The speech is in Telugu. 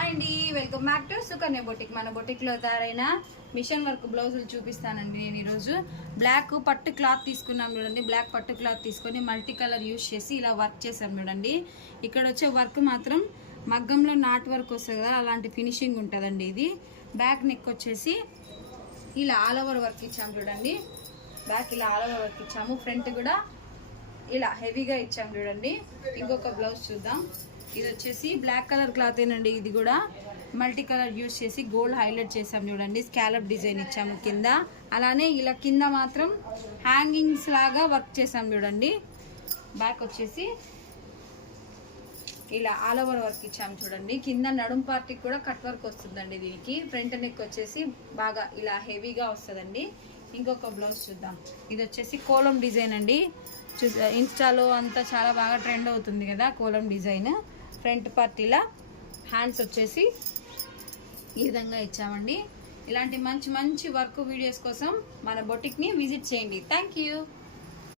హాయ్ అండి, welcome back to Sukanya boutique. మన బొటిక్లో తయారైన మిషన్ వర్క్ బ్లౌజులు చూపిస్తానండి. నేను ఈరోజు బ్లాక్ పట్టు క్లాత్ తీసుకున్నాం చూడండి. బ్లాక్ పట్టు క్లాత్ తీసుకొని మల్టీ కలర్ యూజ్ చేసి ఇలా వర్క్ చేసాం చూడండి. ఇక్కడ వచ్చే వర్క్ మాత్రం మగ్గంలో నాట్ వర్క్ వస్తుంది కదా, అలాంటి ఫినిషింగ్ ఉంటుందండి. ఇది బ్యాక్ నెక్ వచ్చేసి ఇలా ఆల్ ఓవర్ వర్క్ ఇచ్చాము చూడండి. బ్యాక్ ఇలా ఆల్ ఓవర్ వర్క్ ఇచ్చాము, ఫ్రంట్ కూడా ఇలా హెవీగా ఇచ్చాము చూడండి. ఇంకొక బ్లౌజ్ చూద్దాం. ఇది వచ్చేసి బ్లాక్ కలర్ క్లాత్ ఏనండి. ఇది కూడా మల్టీ కలర్ యూజ్ చేసి గోల్డ్ హైలైట్ చేసాం చూడండి. స్కాలప్ డిజైన్ ఇచ్చాము కింద. అలానే ఇలా కింద మాత్రం హ్యాంగింగ్స్ లాగా వర్క్ చేసాం చూడండి. బ్యాక్ వచ్చేసి ఇలా ఆల్ ఓవర్ వర్క్ ఇచ్చాము చూడండి. కింద నడుం పార్టీకి కూడా కట్ వర్క్ వస్తుందండి. దీనికి ఫ్రంట్ నెక్ వచ్చేసి బాగా ఇలా హెవీగా వస్తుందండి. ఇంకొక బ్లౌజ్ చూద్దాం. ఇది వచ్చేసి కోలం డిజైన్ అండి. ఇన్స్టాలో అంతా చాలా బాగా ట్రెండ్ అవుతుంది కదా కోలం డిజైన్. ఫ్రంట్ పార్టీలా హ్యాండ్స్ వచ్చేసి ఈ విధంగా ఇచ్చామండి. ఇలాంటి మంచి మంచి వర్క్ వీడియోస్ కోసం మన బొటిక్ని విజిట్ చేయండి. Thank you.